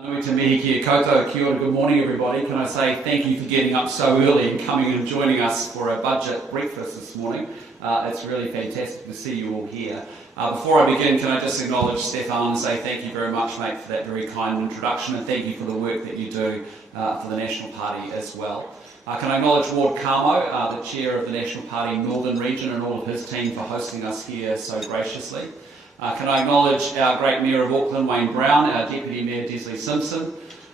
Te mihi ki koutou, kia ora, good morning everybody. Can I say thank you for getting up so early and coming and joining us for a budget breakfast this morning. It's really fantastic to see you all here. Before I begin, can I just acknowledge Stefan and say thank you very much, mate, for that very kind introduction, and thank you for the work that you do for the National Party as well. Can I acknowledge Ward Camo, the Chair of the National Party Northern Region, and all of his team for hosting us here so graciously. Can I acknowledge our great Mayor of Auckland, Wayne Brown, our Deputy Mayor, Desley Simpson.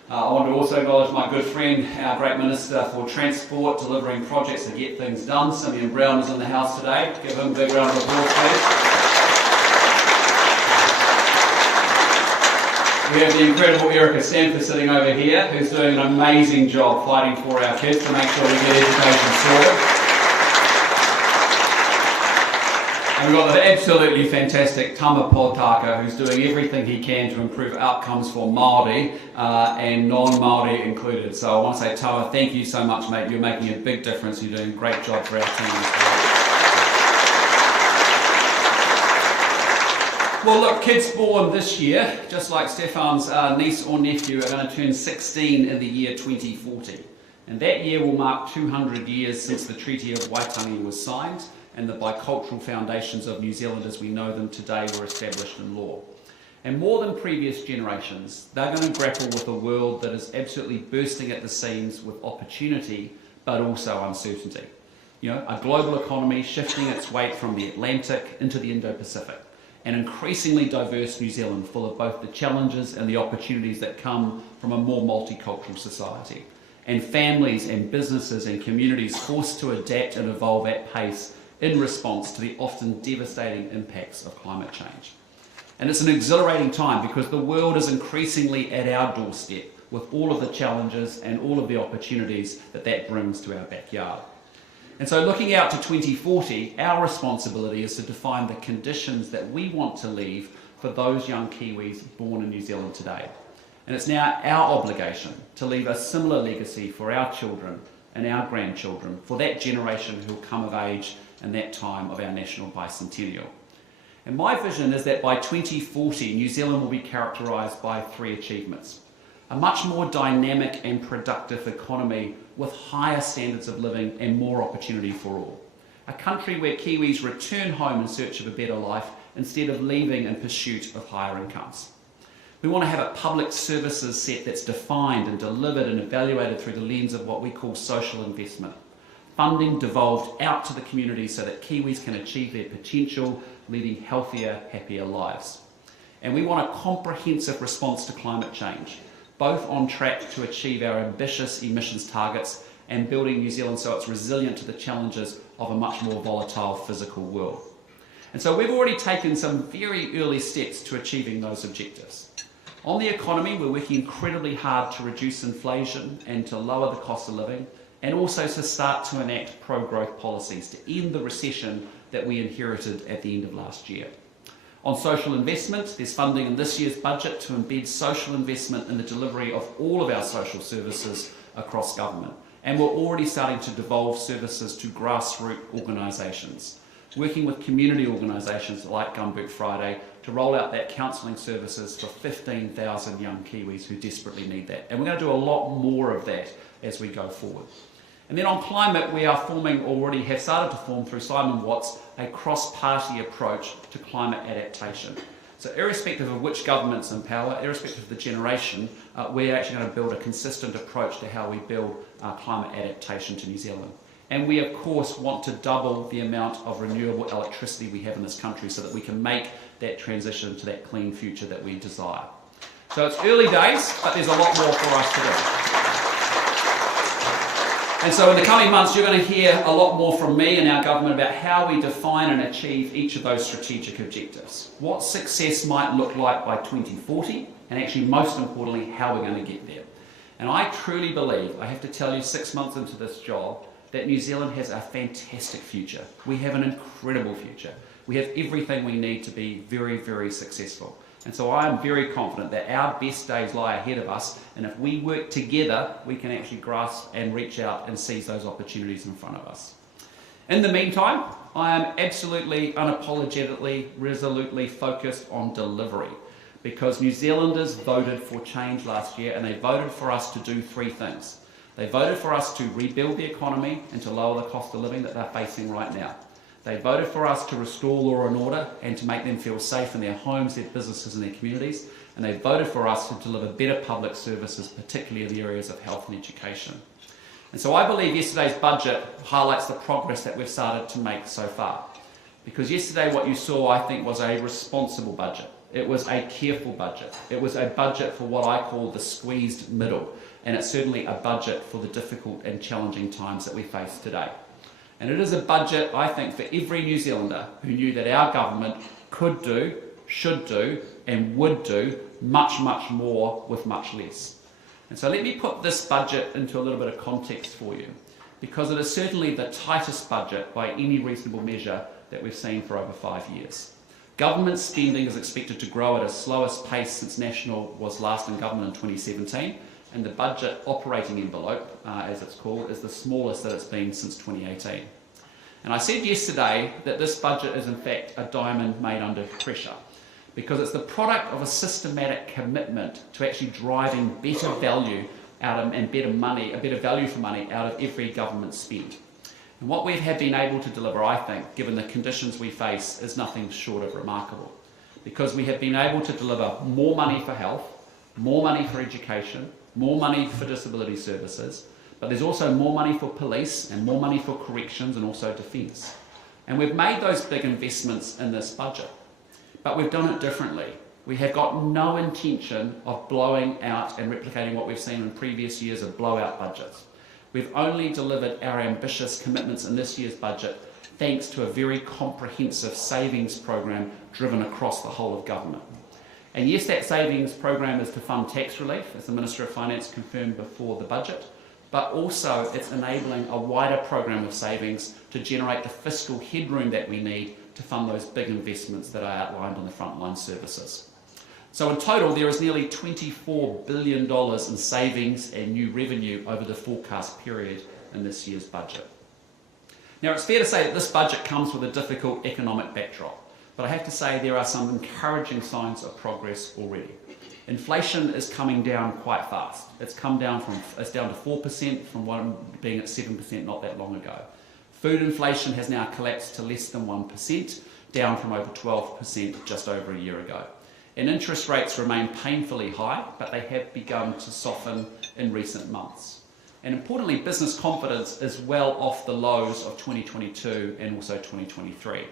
I want to also acknowledge my good friend, our great Minister for Transport, delivering projects to get things done. Simeon Brown is in the house today. Give him a big round of applause, please. We have the incredible Erica Stanford sitting over here, who's doing an amazing job fighting for our kids to make sure we get education sorted. And we've got the absolutely fantastic Tama Potaka, who's doing everything he can to improve outcomes for Māori and non-Māori included. So I want to say, Tama, thank you so much, mate. You're making a big difference. You're doing a great job for our team as well. Well, look, kids born this year, just like Stefan's niece or nephew, are going to turn 16 in the year 2040. And that year will mark 200 years since the Treaty of Waitangi was signed, and the bicultural foundations of New Zealand as we know them today were established in law. And more than previous generations, they're going to grapple with a world that is absolutely bursting at the seams with opportunity, but also uncertainty. You know, a global economy shifting its weight from the Atlantic into the Indo-Pacific, an increasingly diverse New Zealand full of both the challenges and the opportunities that come from a more multicultural society, and families and businesses and communities forced to adapt and evolve at pace in response to the often devastating impacts of climate change. And it's an exhilarating time because the world is increasingly at our doorstep with all of the challenges and all of the opportunities that that brings to our backyard. And so looking out to 2040, our responsibility is to define the conditions that we want to leave for those young Kiwis born in New Zealand today. And it's now our obligation to leave a similar legacy for our children and our grandchildren, for that generation who will come of age in that time of our national bicentennial. And my vision is that by 2040, New Zealand will be characterised by three achievements. A much more dynamic and productive economy with higher standards of living and more opportunity for all. A country where Kiwis return home in search of a better life instead of leaving in pursuit of higher incomes. We want to have a public services set that's defined and delivered and evaluated through the lens of what we call social investment. Funding devolved out to the community so that Kiwis can achieve their potential, leading healthier, happier lives. And we want a comprehensive response to climate change, both on track to achieve our ambitious emissions targets and building New Zealand so it's resilient to the challenges of a much more volatile physical world. And so we've already taken some very early steps to achieving those objectives. On the economy, we're working incredibly hard to reduce inflation and to lower the cost of living, and also to start to enact pro-growth policies to end the recession that we inherited at the end of last year. On social investment, there's funding in this year's budget to embed social investment in the delivery of all of our social services across government. And we're already starting to devolve services to grassroots organisations, working with community organisations like Gumboot Friday to roll out that counselling services for 15,000 young Kiwis who desperately need that. And we're going to do a lot more of that as we go forward. And then on climate, we are already have started to form through Simon Watts, a cross-party approach to climate adaptation. So irrespective of which government's in power, irrespective of the generation, we're actually going to build a consistent approach to how we build climate adaptation to New Zealand. And we, of course, want to double the amount of renewable electricity we have in this country so that we can make that transition to that clean future that we desire. So it's early days, but there's a lot more for us to do. And so in the coming months, you're going to hear a lot more from me and our government about how we define and achieve each of those strategic objectives, what success might look like by 2040, and actually, most importantly, how we're going to get there. And I truly believe, I have to tell you 6 months into this job, that New Zealand has a fantastic future. We have an incredible future. We have everything we need to be very, very successful. And so I am very confident that our best days lie ahead of us, and if we work together, we can actually grasp and reach out and seize those opportunities in front of us. In the meantime, I am absolutely, unapologetically, resolutely focused on delivery, because New Zealanders voted for change last year, and they voted for us to do three things. They voted for us to rebuild the economy and to lower the cost of living that they're facing right now. They voted for us to restore law and order and to make them feel safe in their homes, their businesses and their communities. And they voted for us to deliver better public services, particularly in the areas of health and education. And so I believe yesterday's budget highlights the progress that we've started to make so far. Because yesterday what you saw, I think, was a responsible budget. It was a careful budget. It was a budget for what I call the squeezed middle. And it's certainly a budget for the difficult and challenging times that we face today. And it is a budget, I think, for every New Zealander who knew that our government could do, should do, and would do much, much more with much less. And so let me put this budget into a little bit of context for you, because it is certainly the tightest budget by any reasonable measure that we've seen for over 5 years. Government spending is expected to grow at its slowest pace since National was last in government in 2017, and the budget operating envelope, as it's called, is the smallest that it's been since 2018. And I said yesterday that this budget is in fact a diamond made under pressure, because it's the product of a systematic commitment to actually driving better value out of, and better value for money out of every government spend. And what we have been able to deliver, I think, given the conditions we face, is nothing short of remarkable. Because we have been able to deliver more money for health, more money for education, more money for disability services, but there's also more money for police and more money for corrections and also defence. And we've made those big investments in this budget, but we've done it differently. We have got no intention of blowing out and replicating what we've seen in previous years of blowout budgets. We've only delivered our ambitious commitments in this year's budget thanks to a very comprehensive savings program driven across the whole of government. And yes, that savings program is to fund tax relief, as the Minister of Finance confirmed before the budget, but also it's enabling a wider program of savings to generate the fiscal headroom that we need to fund those big investments that I outlined on the frontline services. So in total, there is nearly $24 billion in savings and new revenue over the forecast period in this year's budget. Now, it's fair to say that this budget comes with a difficult economic backdrop, but I have to say there are some encouraging signs of progress already. Inflation is coming down quite fast. It's down to 4% from being at 7% not that long ago. Food inflation has now collapsed to less than 1%, down from over 12% just over a year ago. And interest rates remain painfully high, but they have begun to soften in recent months. And importantly, business confidence is well off the lows of 2022 and also 2023,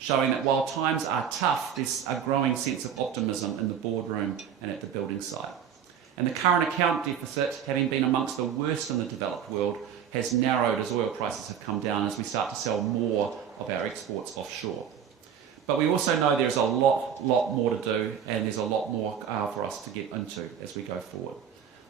showing that while times are tough, there's a growing sense of optimism in the boardroom and at the building site. And the current account deficit, having been amongst the worst in the developed world, has narrowed as oil prices have come down as we start to sell more of our exports offshore. But we also know there's a lot more to do, and there's a lot more for us to get into as we go forward.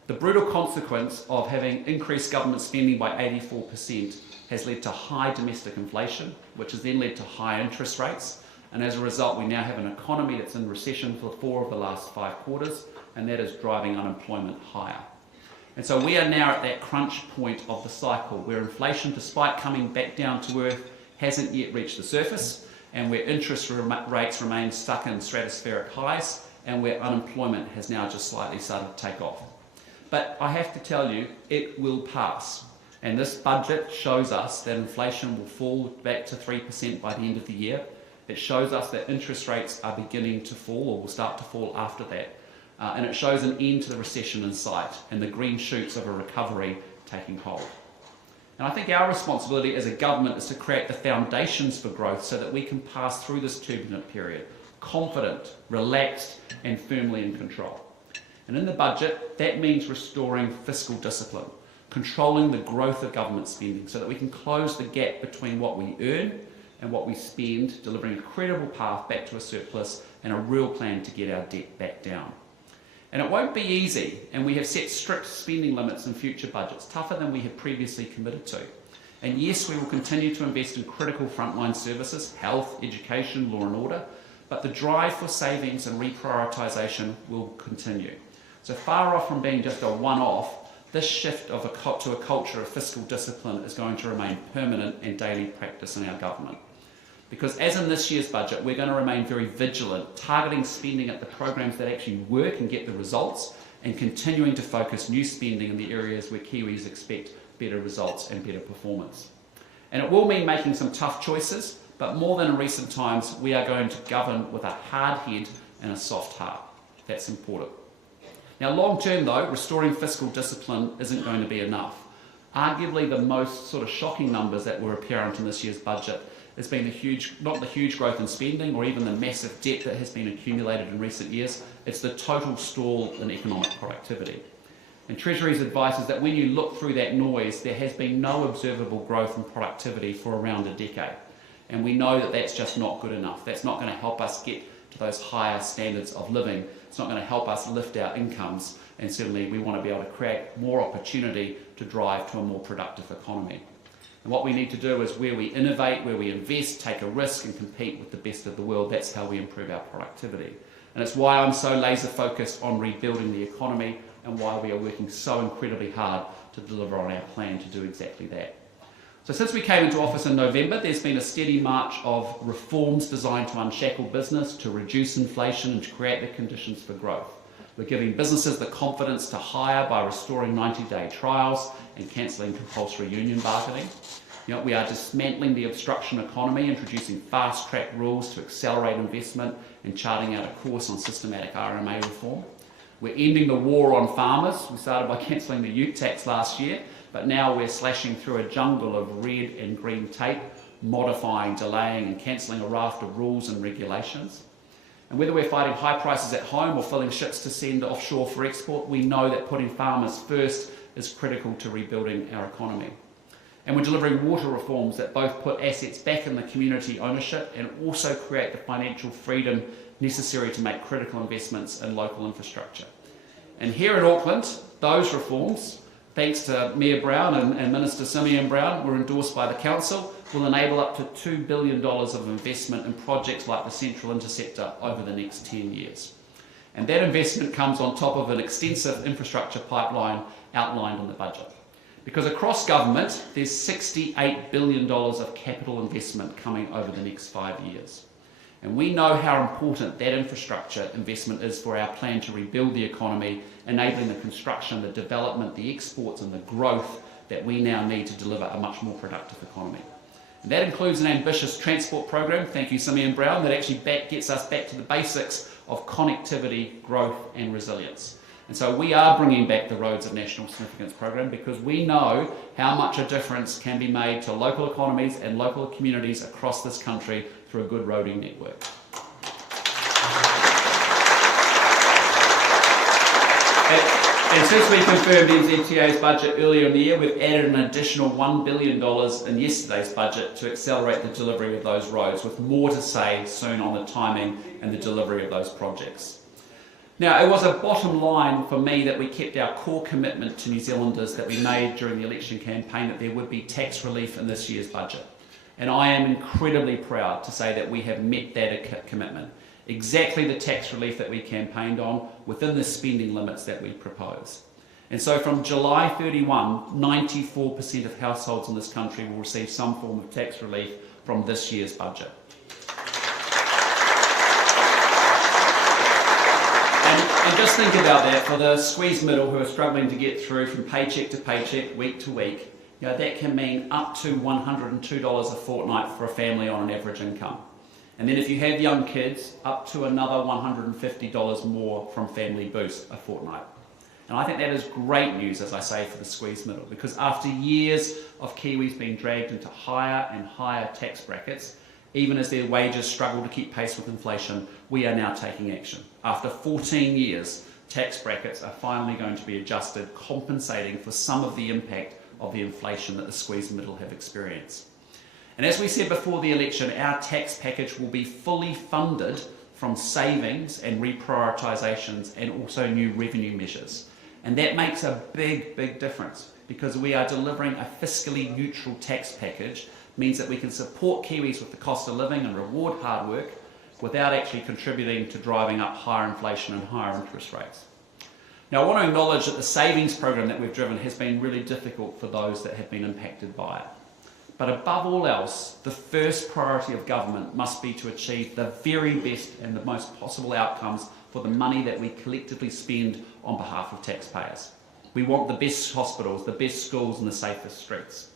The brutal consequence of having increased government spending by 84% has led to high domestic inflation, which has then led to high interest rates, and as a result we now have an economy that's in recession for 4 of the last 5 quarters, and that is driving unemployment higher. And so we are now at that crunch point of the cycle where inflation, despite coming back down to earth, hasn't yet reached the surface, and where interest rates remain stuck in stratospheric highs, and where unemployment has now just slightly started to take off. But I have to tell you, it will pass. And this budget shows us that inflation will fall back to 3% by the end of the year. It shows us that interest rates are beginning to fall, or will start to fall after that. And it shows an end to the recession in sight and the green shoots of a recovery taking hold. And I think our responsibility as a government is to create the foundations for growth so that we can pass through this turbulent period, confident, relaxed, and firmly in control. And in the budget, that means restoring fiscal discipline, controlling the growth of government spending so that we can close the gap between what we earn and what we spend, delivering a credible path back to a surplus and a real plan to get our debt back down. And it won't be easy, and we have set strict spending limits in future budgets, tougher than we have previously committed to. And yes, we will continue to invest in critical frontline services, health, education, law and order, but the drive for savings and reprioritisation will continue. So far off from being just a one-off, this shift to a culture of fiscal discipline is going to remain permanent and daily practice in our government. Because as in this year's budget, we're going to remain very vigilant, targeting spending at the programs that actually work and get the results, and continuing to focus new spending in the areas where Kiwis expect better results and better performance. And it will mean making some tough choices, but more than in recent times, we are going to govern with a hard head and a soft heart. That's important. Now, long term though, restoring fiscal discipline isn't going to be enough. Arguably the most sort of shocking numbers that were apparent in this year's budget has been not the huge growth in spending or even the massive debt that has been accumulated in recent years. It's the total stall in economic productivity. And Treasury's advice is that when you look through that noise, there has been no observable growth in productivity for around a decade. And we know that that's just not good enough. That's not going to help us get to those higher standards of living. It's not going to help us lift our incomes. And certainly we want to be able to create more opportunity to drive to a more productive economy. And what we need to do is where we innovate, where we invest, take a risk and compete with the best of the world, that's how we improve our productivity. And it's why I'm so laser focused on rebuilding the economy and why we are working so incredibly hard to deliver on our plan to do exactly that. So since we came into office in November, there's been a steady march of reforms designed to unshackle business, to reduce inflation and to create the conditions for growth. We're giving businesses the confidence to hire by restoring 90-day trials and cancelling compulsory union bargaining. We are dismantling the obstruction economy, introducing fast-track rules to accelerate investment and charting out a course on systematic RMA reform. We're ending the war on farmers. We started by cancelling the ute tax last year, but now we're slashing through a jungle of red and green tape, modifying, delaying and cancelling a raft of rules and regulations. And whether we're fighting high prices at home or filling ships to send offshore for export, we know that putting farmers first is critical to rebuilding our economy. And we're delivering water reforms that both put assets back in the community ownership and also create the financial freedom necessary to make critical investments in local infrastructure. And here in Auckland, those reforms, thanks to Mayor Brown and Minister Simeon Brown, were endorsed by the Council, will enable up to $2 billion of investment in projects like the Central Interceptor over the next 10 years. And that investment comes on top of an extensive infrastructure pipeline outlined in the budget. Because across government, there's $68 billion of capital investment coming over the next 5 years. And we know how important that infrastructure investment is for our plan to rebuild the economy, enabling the construction, the development, the exports and the growth that we now need to deliver a much more productive economy. And that includes an ambitious transport program, thank you Simeon Brown, that actually gets us back to the basics of connectivity, growth and resilience. And so we are bringing back the Roads of National Significance program because we know how much a difference can be made to local economies and local communities across this country through a good roading network. And since we confirmed NZTA's budget earlier in the year, we've added an additional $1 billion in yesterday's budget to accelerate the delivery of those roads, with more to say soon on the timing and the delivery of those projects. Now, it was a bottom line for me that we kept our core commitment to New Zealanders that we made during the election campaign that there would be tax relief in this year's budget. And I am incredibly proud to say that we have met that commitment. Exactly the tax relief that we campaigned on within the spending limits that we propose. And so from July 31, 94% of households in this country will receive some form of tax relief from this year's budget. And just think about that, for the squeezed middle who are struggling to get through from paycheck to paycheck, week to week, that can mean up to $102 a fortnight for a family on an average income. And then if you have young kids, up to another $150 more from Family Boost a fortnight. And I think that is great news, as I say, for the squeezed middle, because after years of Kiwis being dragged into higher and higher tax brackets, even as their wages struggle to keep pace with inflation, we are now taking action. After 14 years, tax brackets are finally going to be adjusted, compensating for some of the impact of the inflation that the squeezed middle have experienced. And as we said before the election, our tax package will be fully funded from savings and reprioritisations and also new revenue measures. And that makes a big, big difference, because we are delivering a fiscally neutral tax package, means that we can support Kiwis with the cost of living and reward hard work without actually contributing to driving up higher inflation and higher interest rates. Now, I want to acknowledge that the savings program that we've driven has been really difficult for those that have been impacted by it. But above all else, the first priority of government must be to achieve the very best and the most possible outcomes for the money that we collectively spend on behalf of taxpayers. We want the best hospitals, the best schools and the safest streets,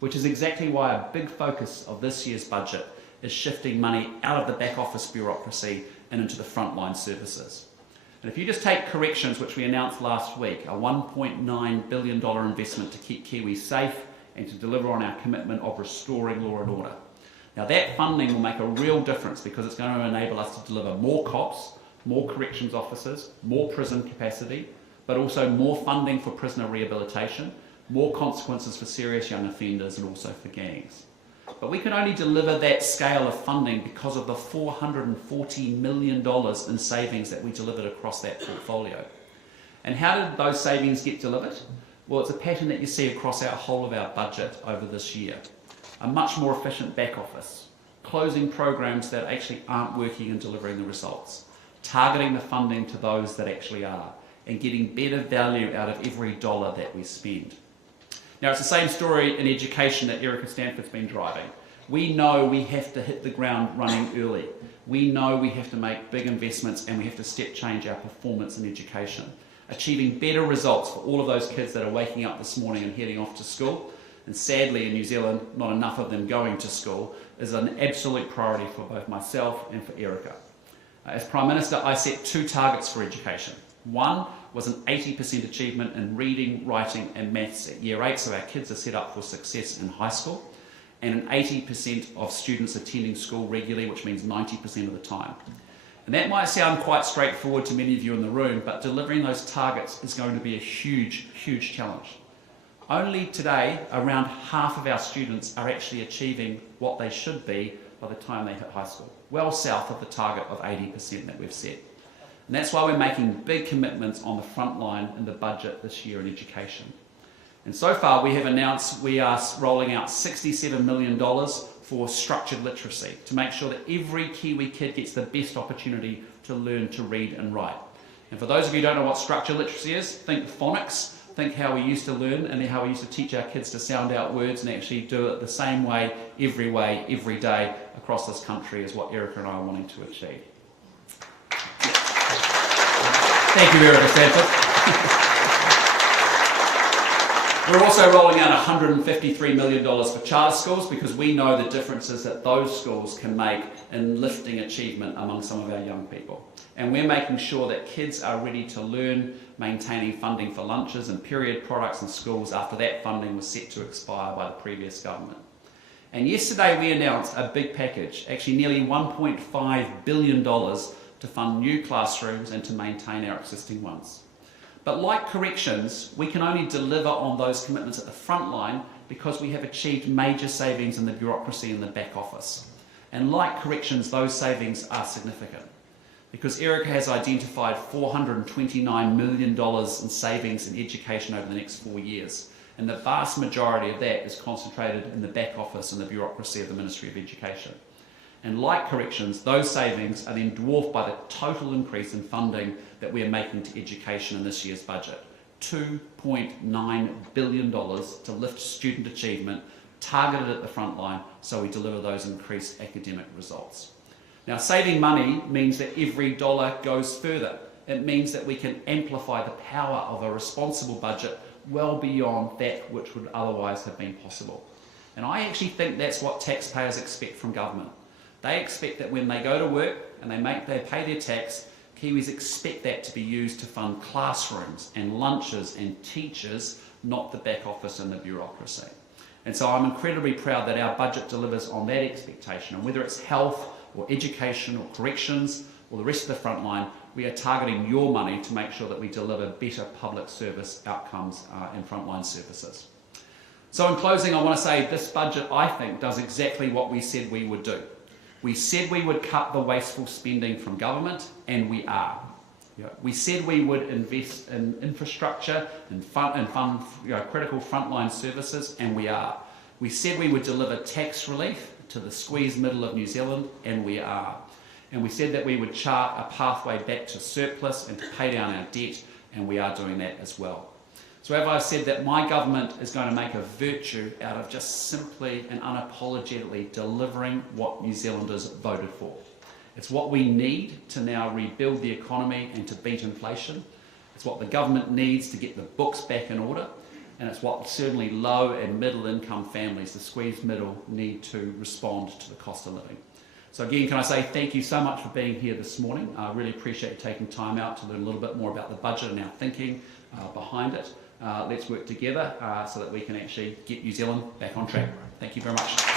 which is exactly why a big focus of this year's budget is shifting money out of the back office bureaucracy and into the frontline services. And if you just take corrections, which we announced last week, a $1.9 billion investment to keep Kiwis safe and to deliver on our commitment of restoring law and order. Now that funding will make a real difference because it's going to enable us to deliver more cops, more corrections officers, more prison capacity, but also more funding for prisoner rehabilitation, more consequences for serious young offenders and also for gangs. But we can only deliver that scale of funding because of the $440 million in savings that we delivered across that portfolio. And how did those savings get delivered? Well, it's a pattern that you see across our whole of our budget over this year. A much more efficient back office, closing programs that actually aren't working and delivering the results, targeting the funding to those that actually are, and getting better value out of every dollar that we spend. Now, it's the same story in education that Erica Stanford's been driving. We know we have to hit the ground running early. We know we have to make big investments and we have to step change our performance in education. Achieving better results for all of those kids that are waking up this morning and heading off to school, and sadly in New Zealand, not enough of them going to school, is an absolute priority for both myself and for Erica. As Prime Minister, I set 2 targets for education. One was an 80% achievement in reading, writing and maths at Year 8, so our kids are set up for success in high school, and an 80% of students attending school regularly, which means 90% of the time. And that might sound quite straightforward to many of you in the room, but delivering those targets is going to be a huge, huge challenge. Only today, around half of our students are actually achieving what they should be by the time they hit high school, well south of the target of 80% that we've set. And that's why we're making big commitments on the front line in the budget this year in education. And so far we have announced we are rolling out $67 million for structured literacy to make sure that every Kiwi kid gets the best opportunity to learn to read and write. And for those of you who don't know what structured literacy is, think phonics, think how we used to learn and how we used to teach our kids to sound out words and actually do it the same way, every day across this country is what Erica and I are wanting to achieve. Thank you, Erica Stanford. We're also rolling out $153 million for charter schools because we know the differences that those schools can make in lifting achievement among some of our young people. And we're making sure that kids are ready to learn, maintaining funding for lunches and period products in schools after that funding was set to expire by the previous government. And yesterday we announced a big package, actually nearly $1.5 billion to fund new classrooms and to maintain our existing ones. But like corrections, we can only deliver on those commitments at the front line because we have achieved major savings in the bureaucracy in the back office. And like corrections, those savings are significant because Erica has identified $429 million in savings in education over the next 4 years. And the vast majority of that is concentrated in the back office and the bureaucracy of the Ministry of Education. And like corrections, those savings are then dwarfed by the total increase in funding that we are making to education in this year's budget. $2.9 billion to lift student achievement, targeted at the front line, so we deliver those increased academic results. Now, saving money means that every dollar goes further. It means that we can amplify the power of a responsible budget well beyond that which would otherwise have been possible. And I actually think that's what taxpayers expect from government. They expect that when they go to work and they pay their tax, Kiwis expect that to be used to fund classrooms and lunches and teachers, not the back office and the bureaucracy. And so I'm incredibly proud that our budget delivers on that expectation. And whether it's health or education or corrections or the rest of the front line, we are targeting your money to make sure that we deliver better public service outcomes and frontline services. So in closing, I want to say this budget, I think, does exactly what we said we would do. We said we would cut the wasteful spending from government, and we are. We said we would invest in infrastructure and fund critical frontline services, and we are. We said we would deliver tax relief to the squeezed middle of New Zealand, and we are. And we said that we would chart a pathway back to surplus and to pay down our debt, and we are doing that as well. So as I've said, that my government is going to make a virtue out of just simply and unapologetically delivering what New Zealanders voted for. It's what we need to now rebuild the economy and to beat inflation. It's what the government needs to get the books back in order. And it's what certainly low and middle income families, the squeezed middle, need to respond to the cost of living. So again, can I say thank you so much for being here this morning. I really appreciate you taking time out to learn a little bit more about the budget and our thinking behind it. Let's work together so that we can actually get New Zealand back on track. Thank you very much.